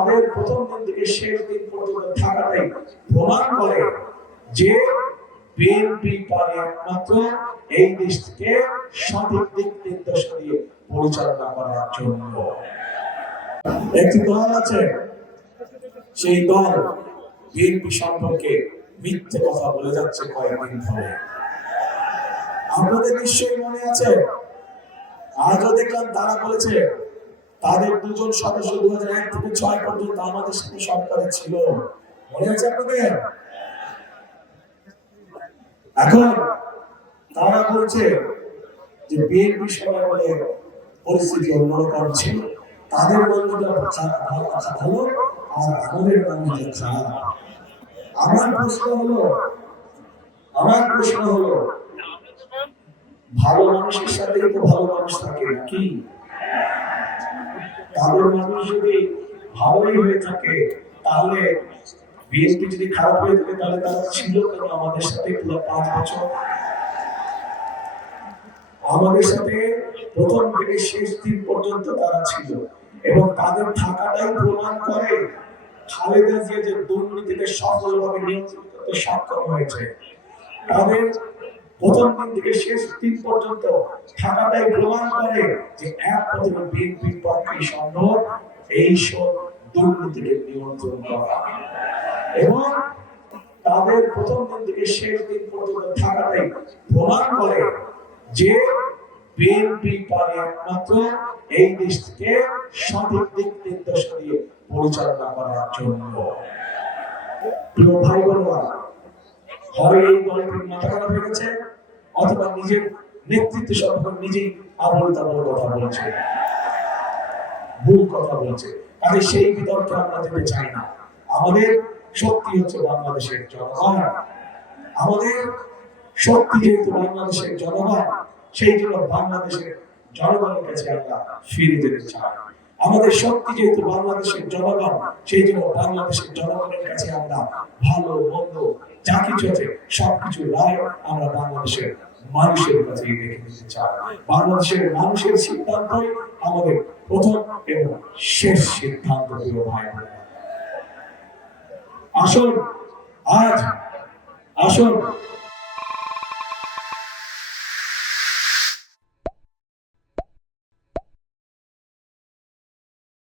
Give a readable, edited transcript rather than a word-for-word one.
তাদের প্রথম দিন থেকে শেষ দিন পর্যন্ত থাকাটাই প্রমাণ করে যে বিএনপি পারে একমাত্র এই দেশকে সঠিক দিক নির্দেশনা দিয়ে পরিচালনা করার জন্য। একটি দল আছে, সেই দল বিএনপি সম্পর্কে মিথ্যে কথা বলে যাচ্ছে কয়েকদিন ধরে। আপনাদের নিশ্চয়ই মনে আছে, আজও দেখলাম তারা বলেছে তাদের দুজন সদস্য 2001 থেকে 6 পর্যন্ত আমাদের সাথে সরকারে ছিল। মনে আছে আপনাদের? এখন তারা বলছে যে বিএনপি সময় বলে পরিস্থিতি অন্যরকম ছিল, তাদের বন্ধুটা ভালো আর আমাদের বন্ধুটা খারাপ। আমার প্রশ্ন হলো ভালো মানুষের সাথেই তো ভালো মানুষ থাকে নাকি? তাদের মানুষ যদি ভালোই হয়ে থাকে, তাহলে বিএনপি যদি খারাপ হয়ে থাকে, তাহলে তারা ছিল কেন আমাদের সাথে পুরো 5 বছর? আমাদের সাথে প্রথম থেকে শেষ দিন পর্যন্ত তারা ছিল, এবং তাদের থাকাটাই প্রমাণ করে খালেদা জিয়া যে দুর্নীতিতে সফলভাবে নিয়ন্ত্রণ করতে সক্ষম হয়েছে। তাদের প্রথম দিন থেকে শেষ দিন পর্যন্ত থাকাটাই প্রমাণ করে যে একমাত্র বিএনপির পক্ষে সম্ভব এই সব দুর্নীতিকে নিয়ন্ত্রণ করা। এবং তাদের প্রথম দিন থেকে শেষ দিন পর্যন্ত থাকাটাই প্রমাণ করে যে বিএনপি পারে একমাত্র এই দেশকে সঠিক দিক নির্দেশনা দিয়ে পরিচালনা করার জন্য। প্রিয় ভাই বোনেরা, হয় এই দলটির মাথা খারাপ হয়ে গেছে, অথবা নিজের নেতৃত্ব সম্পর্কে নিজেই আবল তাবল কথা বলছে, ভুল কথা বলছে। কাজে সেই বিতর্কে আমরা যেতে চাই না। আমাদের শক্তি হচ্ছে বাংলাদেশের জনগণ। আমাদের শক্তি যেহেতু বাংলাদেশের জনগণ, সেই জন্য বাংলাদেশের জনগণের কাছে আমরা ফিরে যেতে চাই। আমাদের শক্তি যেহেতু বাংলাদেশের জনগণ, সেই জন্য বাংলাদেশের জনগণের কাছে আমরা ভালো মন্দ যা কিছু আছে সবকিছু রায় আমরা বাংলাদেশের মানুষের কাছে রেখে দিতে চাই। বাংলাদেশের মানুষের সিদ্ধান্তই আমাদের প্রথম এবং শেষ সিদ্ধান্ত। প্রিয় ভাই বোনেরা, আসুন